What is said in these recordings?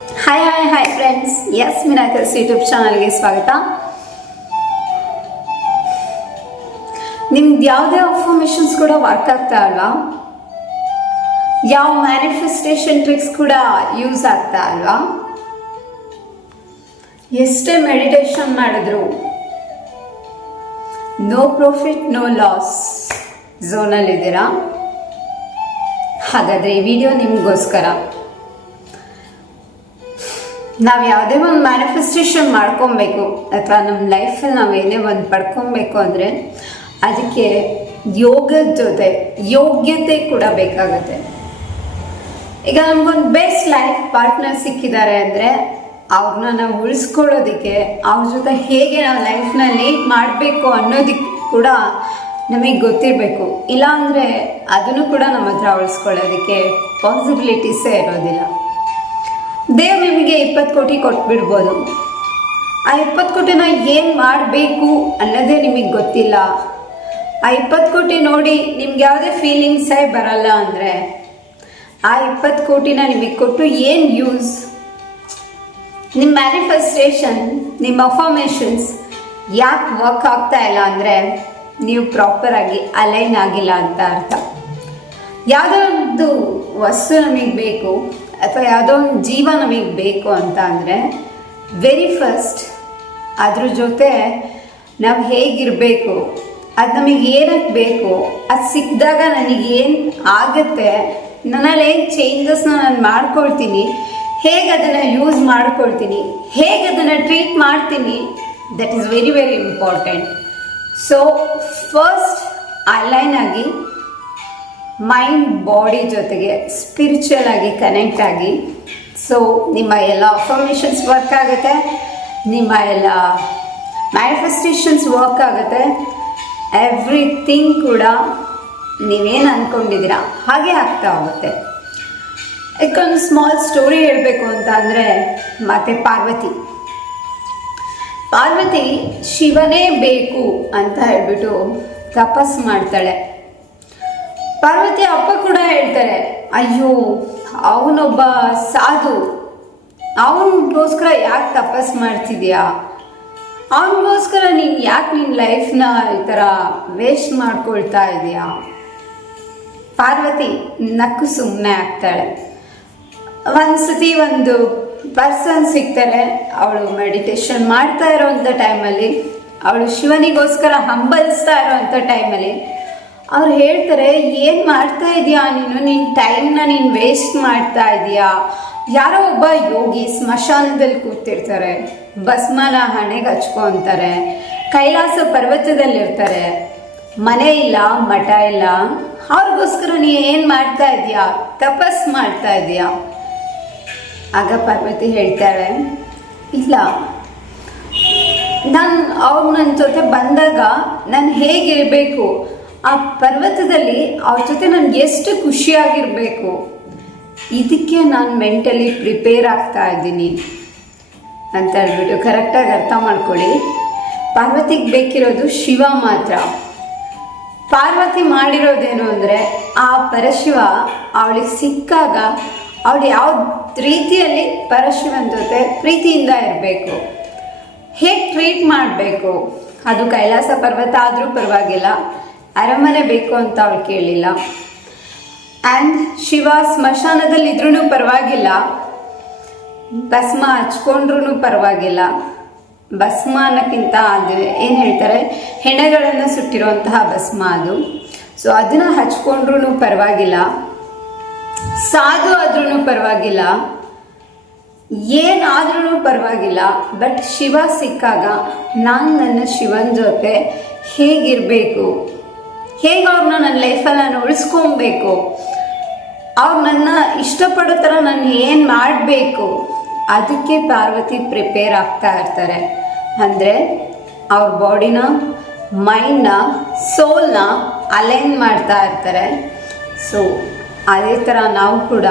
Hi friends, S miracles YouTube ಚಾನಲ್ಗೆ ಸ್ವಾಗತ. ನಿಮ್ದು ಯಾವುದೇ ಅಫರ್ಮೇಷನ್ಸ್ ಕೂಡ ವರ್ಕ್ ಆಗ್ತಾ ಅಲ್ವಾ? ಯಾವ ಮ್ಯಾನಿಫೆಸ್ಟೇಷನ್ ಟ್ರಿಕ್ಸ್ ಕೂಡ ಯೂಸ್ ಆಗ್ತಾ ಅಲ್ವಾ? ಎಷ್ಟೇ ಮೆಡಿಟೇಷನ್ ಮಾಡಿದ್ರು ನೋ ಪ್ರಾಫಿಟ್ ನೋ ಲಾಸ್ ಝೋನಲ್ಲಿದ್ದೀರಾ? ಹಾಗಾದರೆ ಈ ವಿಡಿಯೋ ನಿಮಗೋಸ್ಕರ. ನಾವು ಯಾವುದೇ ಒಂದು ಮ್ಯಾನಿಫೆಸ್ಟೇಷನ್ ಮಾಡ್ಕೊಬೇಕು ಅಥವಾ ನಮ್ಮ ಲೈಫಲ್ಲಿ ನಾವು ಏನೇ ಒಂದು ಪಡ್ಕೊಬೇಕು ಅಂದರೆ ಅದಕ್ಕೆ ಯೋಗದ ಜೊತೆ ಯೋಗ್ಯತೆ ಕೂಡ ಬೇಕಾಗುತ್ತೆ. ಈಗ ನಮಗೊಂದು ಬೆಸ್ಟ್ ಲೈಫ್ ಪಾರ್ಟ್ನರ್ ಸಿಕ್ಕಿದ್ದಾರೆ ಅಂದರೆ ಅವ್ರನ್ನ ನಾವು ಉಳಿಸ್ಕೊಳ್ಳೋದಕ್ಕೆ, ಅವ್ರ ಜೊತೆ ಹೇಗೆ ನಾವು ಲೈಫ್ನ ಲೀಡ್ ಮಾಡಬೇಕು ಅನ್ನೋದಕ್ಕೆ ಕೂಡ ನಮಗೆ ಗೊತ್ತಿರಬೇಕು. ಇಲ್ಲಾಂದರೆ ಅದನ್ನು ಕೂಡ ನಮ್ಮ ಹತ್ರ ಉಳಿಸ್ಕೊಳ್ಳೋದಕ್ಕೆ ಪಾಸಿಬಿಲಿಟೀಸೇ ಇರೋದಿಲ್ಲ. ದೇವ್ರು ನಿಮಗೆ 20 ಕೋಟಿ ಕೊಟ್ಬಿಡ್ಬೋದು. ಆ 20 ಕೋಟಿನ ಏನು ಮಾಡಬೇಕು ಅನ್ನೋದೇ ನಿಮಗೆ ಗೊತ್ತಿಲ್ಲ. ಆ 20 ಕೋಟಿ ನೋಡಿ ನಿಮ್ಗೆ ಯಾವುದೇ ಫೀಲಿಂಗ್ಸೇ ಬರಲ್ಲ ಅಂದರೆ ಆ 20 ಕೋಟಿನ ನಿಮಗೆ ಕೊಟ್ಟು ಏನು ಯೂಸ್? ನಿಮ್ಮ ಮ್ಯಾನಿಫೆಸ್ಟೇಷನ್, ನಿಮ್ಮ ಅಫರ್ಮೇಷನ್ಸ್ ಯಾಕೆ ವರ್ಕ್ ಆಗ್ತಾ ಇಲ್ಲ ಅಂದರೆ ನೀವು ಪ್ರಾಪರಾಗಿ ಅಲೈನ್ ಆಗಿಲ್ಲ ಅಂತ ಅರ್ಥ. ಯಾವುದೋ ಒಂದು ವಸ್ತು ನಮಗೆ ಬೇಕು ಅಥವಾ ಯಾವುದೋ ಒಂದು ಜೀವ ನಮಗೆ ಬೇಕು ಅಂತ ಅಂದರೆ ವೆರಿ ಫಸ್ಟ್ ಅದ್ರ ಜೊತೆ ನಾವು ಹೇಗಿರಬೇಕು, ಅದು ನಮಗೆ ಏನಕ್ಕೆ ಬೇಕು, ಅದು ಸಿಕ್ಕಿದಾಗ ನನಗೇನು ಆಗುತ್ತೆ, ನನ್ನಲ್ಲಿ ಏನು ಚೇಂಜಸ್ನ ನಾನು ಮಾಡ್ಕೊಳ್ತೀನಿ, ಹೇಗೆ ಅದನ್ನು ಯೂಸ್ ಮಾಡ್ಕೊಳ್ತೀನಿ, ಹೇಗೆ ಅದನ್ನು ಟ್ರೀಟ್ ಮಾಡ್ತೀನಿ, that is very very important. So first align ಆಗಿ ಮೈಂಡ್ ಬಾಡಿ ಜೊತೆಗೆ ಸ್ಪಿರಿಚುವಲ್ ಆಗಿ ಕನೆಕ್ಟ್ ಆಗಿ, ಸೊ ನಿಮ್ಮ ಎಲ್ಲ ಅಫರ್ಮೇಷನ್ಸ್ ವರ್ಕ್ ಆಗುತ್ತೆ, ನಿಮ್ಮ ಎಲ್ಲ ಮ್ಯಾನಿಫೆಸ್ಟೇಷನ್ಸ್ ವರ್ಕ್ ಆಗುತ್ತೆ. ಎವ್ರಿಥಿಂಗ್ ಕೂಡ ನೀವೇನು ಅಂದ್ಕೊಂಡಿದ್ದೀರಾ ಹಾಗೆ ಆಗ್ತಾ ಹೋಗುತ್ತೆ. ಇದಕ್ಕೊಂದು ಸ್ಮಾಲ್ ಸ್ಟೋರಿ ಹೇಳಬೇಕು ಅಂತ ಅಂದರೆ ಮತ್ತೆ ಪಾರ್ವತಿ ಶಿವನೇ ಬೇಕು ಅಂತ ಹೇಳ್ಬಿಟ್ಟು ತಪಸ್ ಮಾಡ್ತಾಳೆ. ಪಾರ್ವತಿ ಅಪ್ಪ ಕೂಡ ಹೇಳ್ತಾರೆ, ಅಯ್ಯೋ ಅವನೊಬ್ಬ ಸಾಧು, ಅವನಿಗೋಸ್ಕರ ಯಾಕೆ ತಪಸ್ ಮಾಡ್ತಿದ್ಯಾ, ಅವನಿಗೋಸ್ಕರ ನೀನು ಯಾಕೆ ನಿನ್ನ ಲೈಫ್ನ ಈ ಥರ ವೇಸ್ಟ್ ಮಾಡ್ಕೊಳ್ತಾ ಇದೆಯಾ? ಪಾರ್ವತಿ ನಕ್ಕು ಸುಮ್ಮನೆ ಆಗ್ತಾಳೆ. ಒಂದ್ಸತಿ ಒಂದು ಪರ್ಸನ್ ಸಿಗ್ತಾರೆ, ಅವಳು ಮೆಡಿಟೇಷನ್ ಮಾಡ್ತಾ ಇರೋವಂಥ ಟೈಮಲ್ಲಿ, ಅವಳು ಶಿವನಿಗೋಸ್ಕರ ಹಂಬಲಿಸ್ತಾ ಇರೋವಂಥ ಟೈಮಲ್ಲಿ ಅವ್ರು ಹೇಳ್ತಾರೆ, ಏನು ಮಾಡ್ತಾ ಇದೀಯಾ ನೀನು, ನಿನ್ನ ಟೈಮ್ನ ನೀನು ವೇಸ್ಟ್ ಮಾಡ್ತಾ ಇದೀಯಾ. ಯಾರೋ ಒಬ್ಬ ಯೋಗಿ ಸ್ಮಶಾನದಲ್ಲಿ ಕೂತಿರ್ತಾರೆ, ಭಸ್ಮನ ಹಣೆಗೆ ಹಚ್ಕೊತಾರೆ, ಕೈಲಾಸ ಪರ್ವತದಲ್ಲಿರ್ತಾರೆ, ಮನೆ ಇಲ್ಲ ಮಠ ಇಲ್ಲ, ಅವ್ರಿಗೋಸ್ಕರ ನೀನು ಏನು ಮಾಡ್ತಾ ಇದೀಯಾ, ತಪಸ್ ಮಾಡ್ತಾ ಇದೀಯಾ? ಆಗ ಪಾರ್ವತಿ ಹೇಳ್ತಾಳೆ, ಇಲ್ಲ, ಅವ್ರು ನನ್ನ ಜೊತೆ ಬಂದಾಗ ನಾನು ಹೇಗಿರಬೇಕು, ಆ ಪರ್ವತದಲ್ಲಿ ಅವ್ರ ಜೊತೆ ನನಗೆ ಎಷ್ಟು ಖುಷಿಯಾಗಿರಬೇಕು, ಇದಕ್ಕೆ ನಾನು ಮೆಂಟಲಿ ಪ್ರಿಪೇರ್ ಆಗ್ತಾ ಇದ್ದೀನಿ ಅಂತ ಹೇಳ್ಬಿಟ್ಟು ಕರೆಕ್ಟಾಗಿ ಅರ್ಥ ಮಾಡ್ಕೊಳ್ಳಿ. ಪಾರ್ವತಿಗೆ ಬೇಕಿರೋದು ಶಿವ ಮಾತ್ರ. ಪಾರ್ವತಿ ಮಾಡಿರೋದೇನು ಅಂದರೆ ಆ ಪರಶಿವ ಅವಳಿಗೆ ಸಿಕ್ಕಾಗ ಅವಳು ಯಾವ ರೀತಿಯಲ್ಲಿ ಪರಶಿವನ ಜೊತೆ ಪ್ರೀತಿಯಿಂದ ಇರಬೇಕು, ಹೇಗೆ ಟ್ರೀಟ್ ಮಾಡಬೇಕು, ಅದು ಕೈಲಾಸ ಪರ್ವತ ಆದರೂ ಪರವಾಗಿಲ್ಲ, ಅರಮನೆ ಬೇಕು ಅಂತ ಅವಳು ಕೇಳಲಿಲ್ಲ. ಆ್ಯಂಡ್ ಶಿವ ಸ್ಮಶಾನದಲ್ಲಿದ್ರೂ ಪರವಾಗಿಲ್ಲ, ಭಸ್ಮ ಹಚ್ಕೊಂಡ್ರೂ ಪರವಾಗಿಲ್ಲ. ಭಸ್ಮ ಅನ್ನೋಕ್ಕಿಂತ ಅದು ಏನು ಹೇಳ್ತಾರೆ, ಹೆಣಗಳನ್ನು ಸುಟ್ಟಿರುವಂತಹ ಭಸ್ಮ ಅದು. ಸೊ ಅದನ್ನು ಹಚ್ಕೊಂಡ್ರೂ ಪರವಾಗಿಲ್ಲ, ಸಾಧು ಆದ್ರೂ ಪರವಾಗಿಲ್ಲ, ಏನಾದ್ರೂ ಪರವಾಗಿಲ್ಲ. ಬಟ್ ಶಿವ ಸಿಕ್ಕಾಗ ನಾನು ನನ್ನ ಶಿವನ ಜೊತೆ ಹೇಗಿರಬೇಕು, ಹೇಗೆ ಅವ್ರನ್ನ ನನ್ನ ಲೈಫಲ್ಲಿ ನಾನು ಉಳಿಸ್ಕೊಬೇಕು, ಅವ್ರು ನನ್ನ ಇಷ್ಟಪಡೋ ಥರ ನಾನು ಏನು ಮಾಡಬೇಕು, ಅದಕ್ಕೆ ಪಾರ್ವತಿ ಪ್ರಿಪೇರ್ ಆಗ್ತಾ ಇರ್ತಾರೆ. ಅಂದರೆ ಅವ್ರ ಬಾಡಿನ, ಮೈಂಡ್ನ, ಸೋಲ್ನ ಅಲೈನ್ ಮಾಡ್ತಾ ಇರ್ತಾರೆ. ಸೊ ಅದೇ ಥರ ನಾವು ಕೂಡ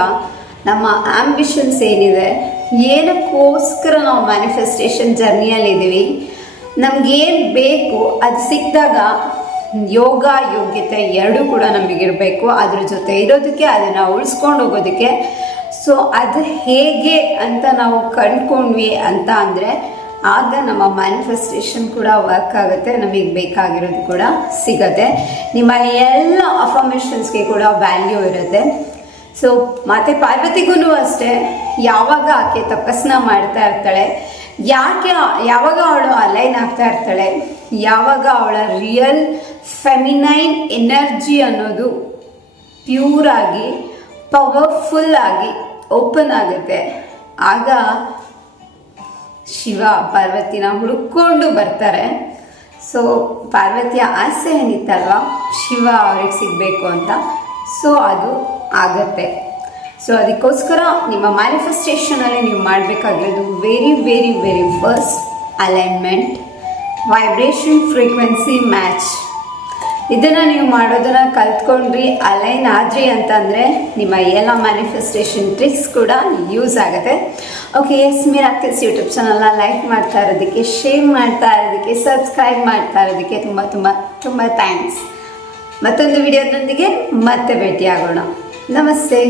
ನಮ್ಮ ಆ್ಯಂಬಿಷನ್ಸ್ ಏನಿದೆ, ಏನಕ್ಕೋಸ್ಕರ ನಾವು ಮ್ಯಾನಿಫೆಸ್ಟೇಷನ್ ಜರ್ನಿಯಲ್ಲಿದ್ದೀವಿ, ನಮಗೇನು ಬೇಕು ಅದು ಸಿಕ್ಕಿದಾಗ ಯೋಗ ಯೋಗ್ಯತೆ ಎರಡೂ ಕೂಡ ನಮಗಿರಬೇಕು. ಅದ್ರ ಜೊತೆ ಇರೋದಕ್ಕೆ, ಅದನ್ನು ಉಳಿಸ್ಕೊಂಡು ಹೋಗೋದಕ್ಕೆ ಸೊ ಅದು ಹೇಗೆ ಅಂತ ನಾವು ಕಂಡ್ಕೊಂಡ್ವಿ ಅಂತ ಅಂದರೆ ಆಗ ನಮ್ಮ ಮ್ಯಾನಿಫೆಸ್ಟೇಷನ್ ಕೂಡ ವರ್ಕ್ ಆಗುತ್ತೆ, ನಮಗೆ ಬೇಕಾಗಿರೋದು ಕೂಡ ಸಿಗುತ್ತೆ. ನಿಮ್ಮ ಎಲ್ಲ ಅಫರ್ಮೇಷನ್ಸ್ಗೆ ಕೂಡ ವ್ಯಾಲ್ಯೂ ಇರುತ್ತೆ. ಸೊ ಮತ್ತು ಪಾರ್ವತಿಗೂ ಅಷ್ಟೇ, ಯಾವಾಗ ಆಕೆ ತಪಸ್ಸನ್ನ ಮಾಡ್ತಾ ಇರ್ತಾಳೆ, ಯಾವಾಗ ಅವಳು ಅಲೈನ್ ಆಗ್ತಾ ಇರ್ತಾಳೆ, ಯಾವಾಗ ಅವಳ ರಿಯಲ್ ಫೆಮಿನೈನ್ ಎನರ್ಜಿ ಅನ್ನೋದು ಪ್ಯೂರ್ ಆಗಿ ಪವರ್ಫುಲ್ ಆಗಿ ಓಪನ್ ಆಗುತ್ತೆ, ಆಗ ಶಿವ ಪಾರ್ವತಿನ ಹುಡುಕೊಂಡು ಬರ್ತಾರೆ. ಸೊ ಪಾರ್ವತಿಯ ಆಸೆ ಏನಿತ್ತಲ್ವ ಶಿವ ಅವ್ರಿಗೆ ಸಿಗಬೇಕು ಅಂತ, ಸೊ ಅದು ಆಗತ್ತೆ. ಸೊ ಅದಕ್ಕೋಸ್ಕರ ನಿಮ್ಮ ಮ್ಯಾನಿಫೆಸ್ಟೇಷನಲ್ಲಿ ನೀವು ಮಾಡಬೇಕಾಗಿರೋದು very very very first alignment, vibration, frequency match. ಇದನ್ನು ನೀವು ಮಾಡೋದನ್ನು ಕಲ್ತ್ಕೊಂಡ್ರಿ, ಅಲೈನ್ ಆದ್ರಿ ಅಂತಂದರೆ ನಿಮ್ಮ ಎಲ್ಲ ಮ್ಯಾನಿಫೆಸ್ಟೇಷನ್ ಟ್ರಿಕ್ಸ್ ಕೂಡ ಯೂಸ್ ಆಗುತ್ತೆ. ಓಕೆ, ಎಸ್ ಮಿರಾಕಲ್ಸ್ ಯೂಟ್ಯೂಬ್ ಚಾನಲ್ನ ಲೈಕ್ ಮಾಡ್ತಾ ಇರೋದಕ್ಕೆ, ಶೇರ್ ಮಾಡ್ತಾ ಇರೋದಕ್ಕೆ, ಸಬ್ಸ್ಕ್ರೈಬ್ ಮಾಡ್ತಾ ಇರೋದಕ್ಕೆ ತುಂಬ ತುಂಬ ತುಂಬ ಥ್ಯಾಂಕ್ಸ್. ಮತ್ತೊಂದು ವಿಡಿಯೋದೊಂದಿಗೆ ಮತ್ತೆ ಭೇಟಿಯಾಗೋಣ. ನಮಸ್ತೆ.